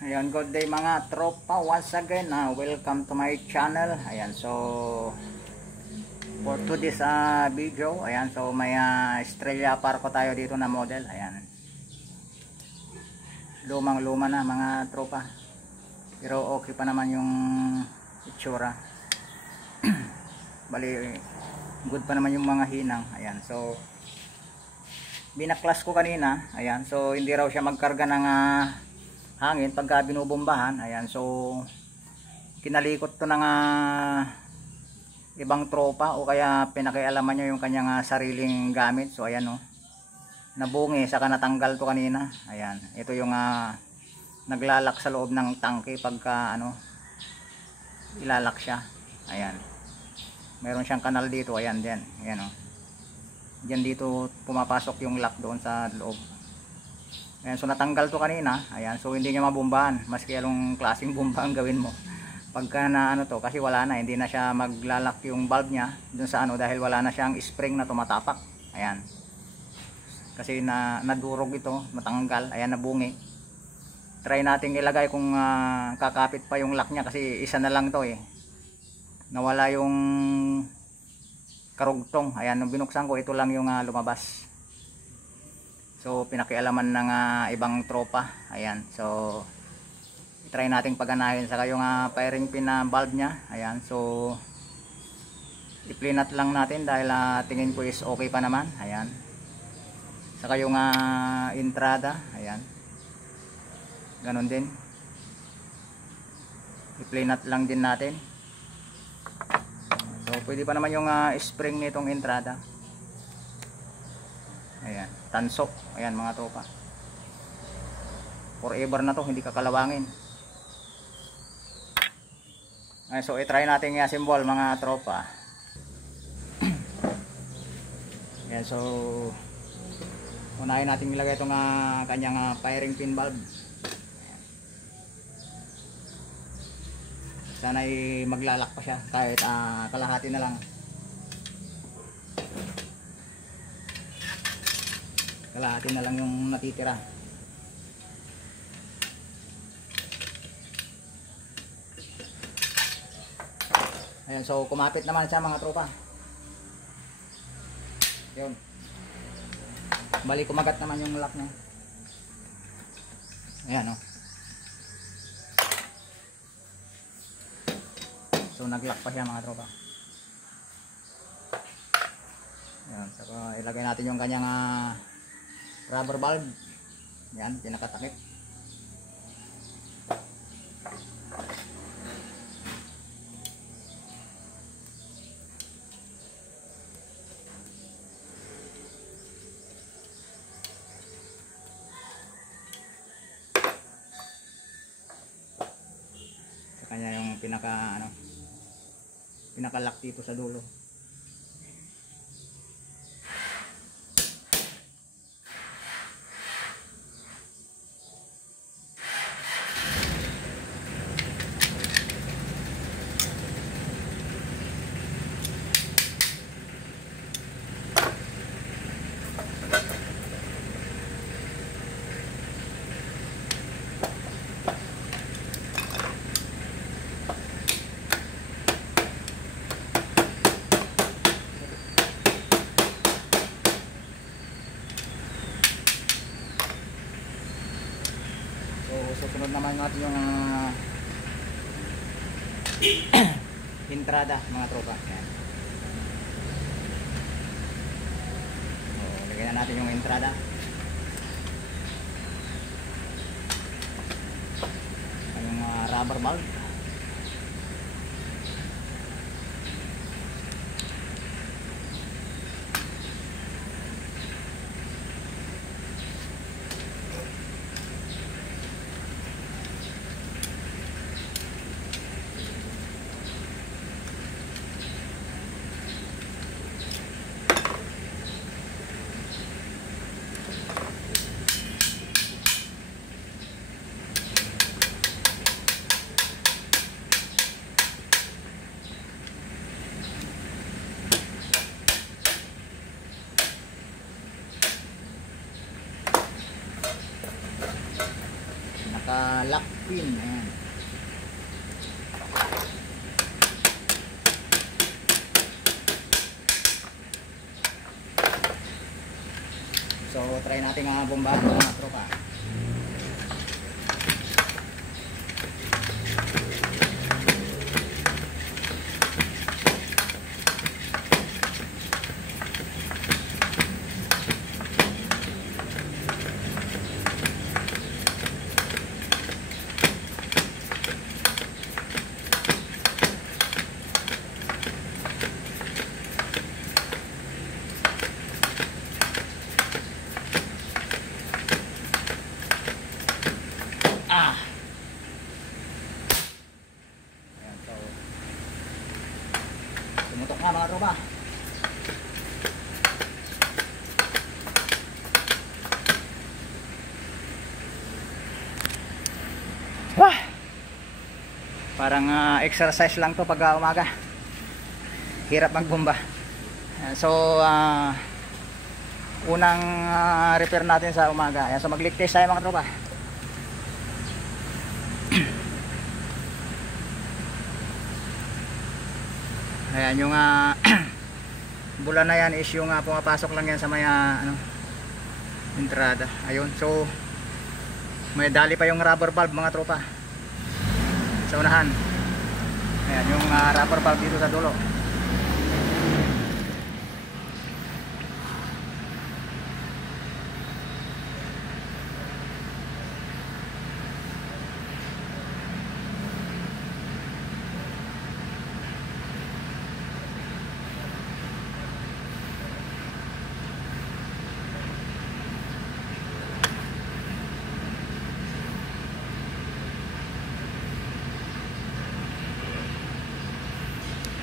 Ayan, good day mga tropa. Once again, welcome to my channel. Ayan, so for today's video, ayan, so may Estrella Parco tayo dito na model. Ayan, lumang luma na mga tropa, pero okay pa naman yung itsura. Bali, good pa naman yung mga hinang. Ayan, so binaklas ko kanina. Ayan, so hindi raw siya magkarga ng hangin pagka binubombahan. Ayan, so kinalikot to ng ibang tropa o kaya pinakialaman nyo yung kanyang sariling gamit. So ayan, nabungi, saka natanggal to kanina. Ayan, ito yung naglalak sa loob ng tangke pagka ilalak siya. Ayan, meron siyang kanal dito. Ayan din, ayan diyan dito pumapasok yung lock doon sa loob. Ayan, so natanggal to kanina. Ayan, so hindi niya mabombahan maski anong klaseng bomba ang gawin mo pagka na to, kasi wala na, hindi na siya maglalak yung valve niya dun sa dahil wala na siyang spring na tumatapak. Ayan, kasi nadurog ito, natanggal. Ayan, nabungi. Try nating ilagay kung kakapit pa yung lock niya, kasi isa na lang to nawala yung karugtong. Ayan, nung binuksan ko, ito lang yung lumabas. So pinakialaman ng ibang tropa. Ayan, so try nating paganahin. Saka yung firing pin na valve nya. Ayan, so i-plinat lang natin dahil tingin ko is okay pa naman. Ayan, saka yung entrada. Ayan, ganon din, i-plinat lang din natin. So pwede pa naman yung spring nitong entrada. Ayan, tansok. Ayan mga tropa, forever na to, hindi kakalawangin. Ayan, so i-try natin i-assemble mga tropa. Ayan, so unahin natin ilagay itong kanyang firing pin valve. Ayan. Sana'y maglalak pa siya kahit kalahati na lang. Kalahati na lang yung natitira. Ayan, so kumapit naman siya mga tropa. Yun, bali kumagat naman yung lock niya. Ayan, so naglock pa siya mga tropa. Ayan, so ilagay natin yung kanyang rubber valve. Yan, pinakatakip. Sa kanya yung pinaka-lock dito sa dulo. Susunod naman natin yung entrada mga tropa. Ayan. So, lagyan na natin yung entrada. Yung rubber valve. saka lock pin. Ayan. So try natin ang bomba mga tropa. Tumutok na mga tropa. Parang exercise lang to pag umaga. Hirap magbomba. So unang repair natin sa umaga. Ayan, so mag-leak test tayo mga tropa. Ayan yung bulan na yan is yung pumapasok lang yan sa may entrada. Ayun, so may dali pa yung rubber valve mga tropa sa unahan. Ayan yung rubber valve dito sa dulo.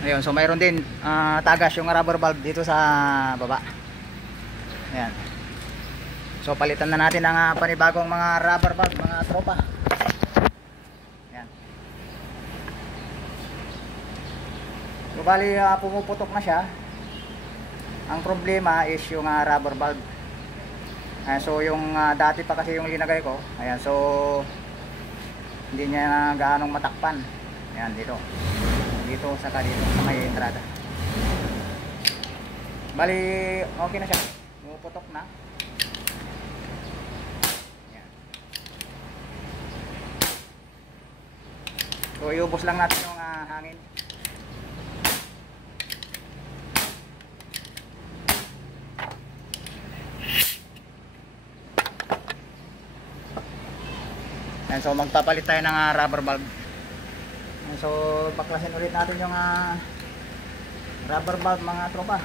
Ayun, so mayroon din tagas yung rubber valve dito sa baba. Ayan. So palitan na natin ang panibagong mga rubber valve mga tropa. Ayan. So bali pumuputok na siya. Ang problema is yung rubber valve. Ayan, so yung dati pa kasi yung linagay ko. Ayan, so hindi niya gaanong matakpan. Ayan, dito saka dito sa may entrada. Bali okay na siya, pumuputok na. Ayan. So iubos lang natin yung hangin. Ayan, so magpapalit tayo ng rubber valve. So baklasin ulit natin yung rubber valve mga tropa.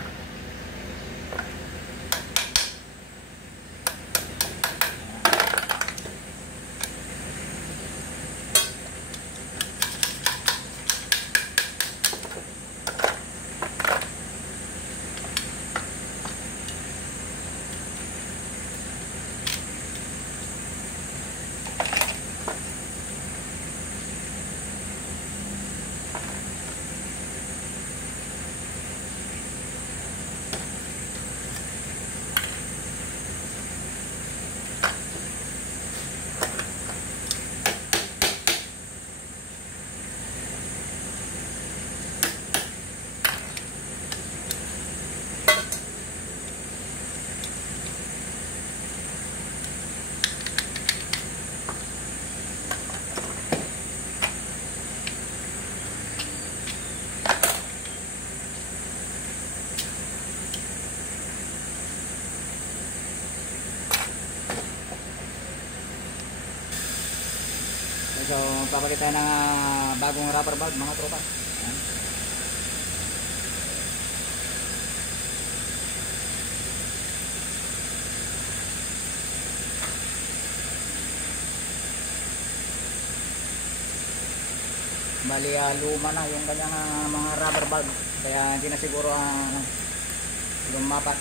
So papalit tayo ng bagong rubber valve mga tropa. Ayan. Bali luma na yung kanyang mga rubber valve, kaya hindi na siguro lumapat.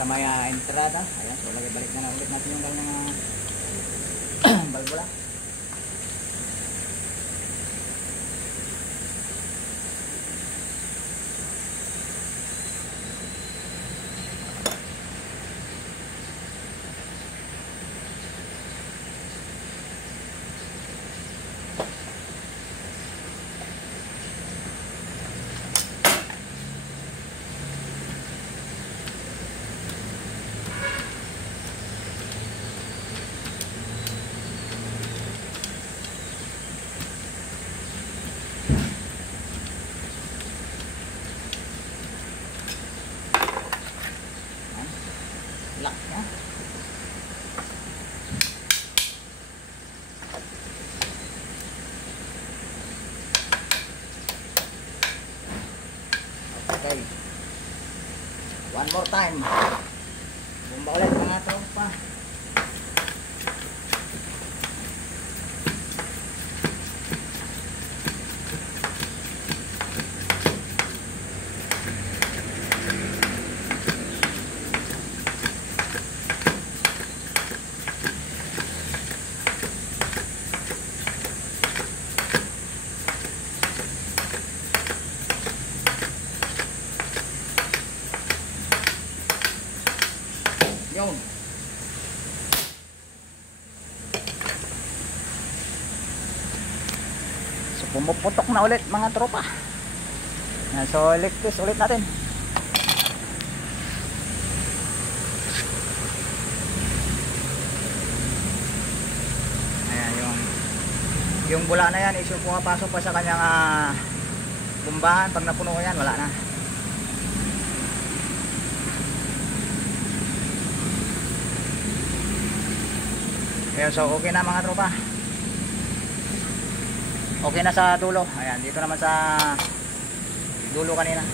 sa may entrada. Ayan, so balik na ulit natin yung kanyang balbula. Lock niya. Okay. One more time. Bumba ulit mga tropa. Yun. So pumuputok na ulit mga tropa. Yan, so electric ulit natin. Ayan yung bula na yan is yung pumapasok pa sa kanyang bumbahan. Pag napuno yan wala na. Ayan, so okay na mga tropa. Okay na sa dulo. Ayan, dito naman sa dulo kanina.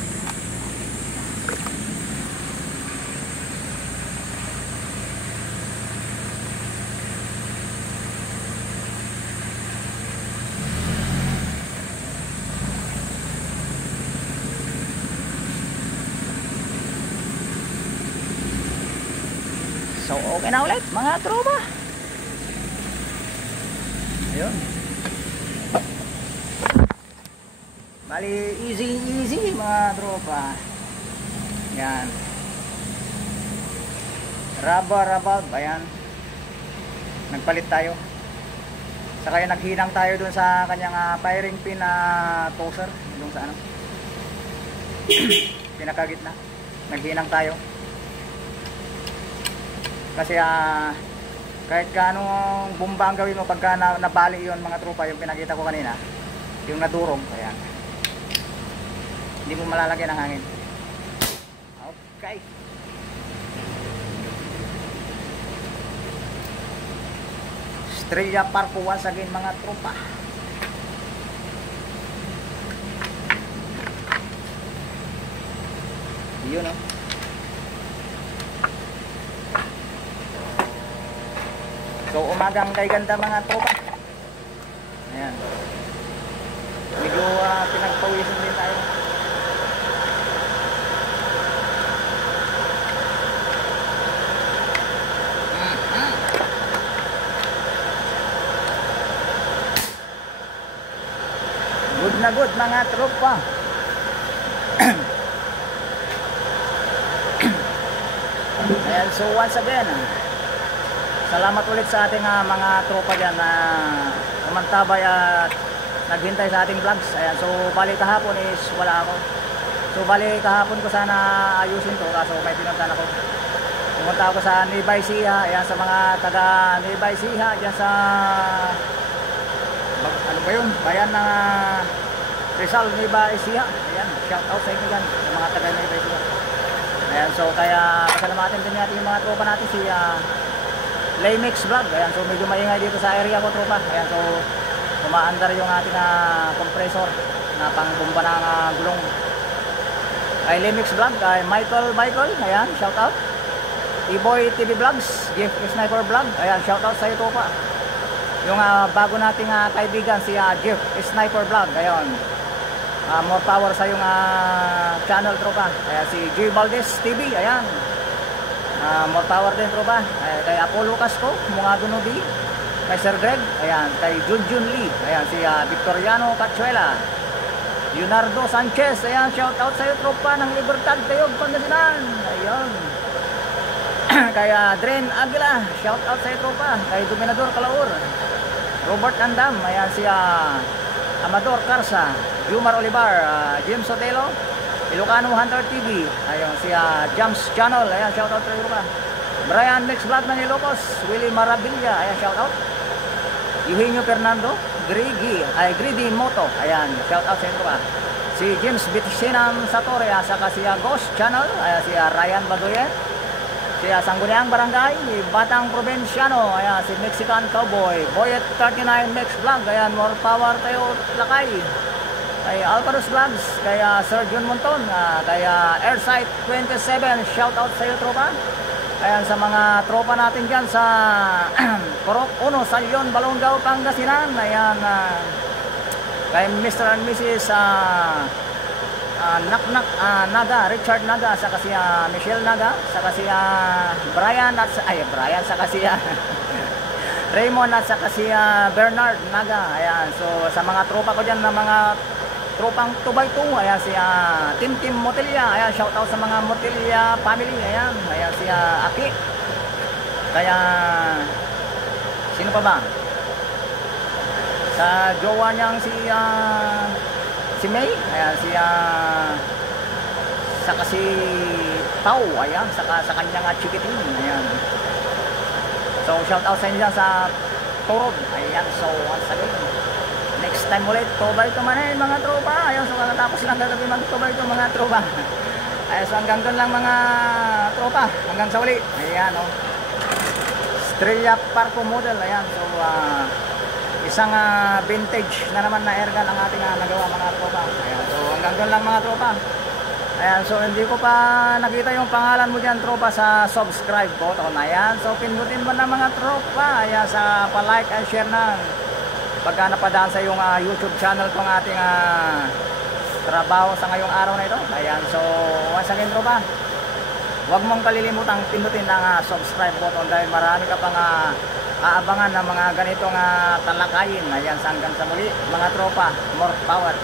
So okay na ulit mga tropa. Ayun. Bali easy mga tropa. Yan. Rubber. Ayan. Nagpalit tayo. Saka yung naghinang tayo dun sa kanyang firing pin na toaster. Dun sa ano. Pinakagitna. Naghinang tayo. Kasi kahit kanong bomba ang gawin mo pagka nabali yun mga tropa, yung pinakita ko kanina, yung nadurog, ayan, hindi mo malalagyan ng hangin. Okay. Estrella Parko once again mga tropa. Yun o. So umagang kay ganda mga tropa. Ayan. Medyo pinagpawisan din tayo. Good na good mga tropa. Ayan, so once again, salamat ulit sa ating mga tropa dyan na umantabay at naghintay sa ating vlogs. Ayan, so bali kahapon is wala ako. So bali kahapon ko sana ayusin to, kaso may pinuntan ako. Pumunta ako sa Nueva Ecija. Ayan, sa mga taga Nueva Ecija dyan sa ano ba yun? Bayan ng Rizal, Nueva Ecija. Ayan, shout out sa inyo dyan, sa mga taga Nueva Ecija. Ayan, so kaya pasalamatan din natin yung mga tropa natin si Laymex Vlog. Ayan, so medyo maingay dito sa area ko tropa. Ayan, so umaandar yung ating compressor na pangbomba ng gulong. Kay Laymex Vlog, kay Michael, ayan, shout out. E-Boy TV Vlogs, Jeff Sniper Vlog, ayan, shout out sa iyo tropa. Yung bago nating kaibigan si Jeff Sniper Vlog, ayan. More power sa yung channel tropa. Ayan, si G Valdez TV, ayan. more power din tropa. Kay Apollo Casco, mga Dunobi, kay Sir Greg, ayan, kay Junjun Lee, ayan, si Victoriano Cachuela, Leonardo Sanchez, ayan, shout out sa iyo tropa ng Libertad Tayog, Pangasinan, ayan. Kay Dren Aguila, shout out sa iyo tropa. Kay Dominador Calaur, Robert Andam, ayan, si Amador Carsa, Jumar Olivar, James Sotelo, Ilocano Hunter TV, ayan, si Jams Channel, ayan, shout out sa iyo tropa. Brian Mix Vlog ng Ilocos, Willie Marabilia, ayan, shout out. Eugenio Fernando, Greedy Moto, ayan, shout out sa iyo tropa. Si James Bitsinam Satore, saka si Ghost Channel, ayan, si Ryan Badoyen, si Sangguniang Barangay, Batang Provinciano, ayan, si Mexican Cowboy, Boyet 39 Mix Vlog, ayan, more power tayo lakay. Kay Alvaros Vlogs, kay Sir Jun Monton, kay Airsight 27, shout out sa iyo tropa. Ayan, sa mga tropa natin dyan sa Corok 1, Salyon, Balonggao, Pangasinan, ayan, kay Mr. and Mrs. Naknak Naga, Richard Naga, saka si Michelle Naga, saka si Brian at Brian, saka si Raymond at saka si Bernard Naga. Ayan, so sa mga tropa ko diyan na mga tropang Tubayto, ayan, si Tim Motilya, ayan, shout out sa mga Motilya family, ayan, ayan, si Aki, kaya sino pa ba sa jowa niyang si May, ayan, si saka si Pau, ayan, saka sa kanyang chikiting, ayan. So shout out sa inyo sa Torod, ayan. So once again, next time ulit Tubayto manin mga tropa, ayan. So kakatapos lang gagabi mag Tubayto mga tropa. Ayan, so hanggang doon lang mga tropa, hanggang sa uli, ayan, oh. Estrella Parco model, ayan. So isang vintage na naman na airgun ang ating nagawa mga tropa. Ayan, so hanggang doon lang mga tropa. Ayan, so hindi ko pa nakita yung pangalan mo dyan tropa sa subscribe button. Ayan, so pindutin mo na mga tropa. Ayan, sa pa-like and share na pagka napadaan sa yung YouTube channel kong ating trabaho sa ngayong araw na ito. Ayan, so once again tropa, huwag mong kalilimutang pindutin ang subscribe button dahil marami ka pang aabangan ng mga ganitong talakayin. Ayan, hanggang sa muli mga tropa, more power.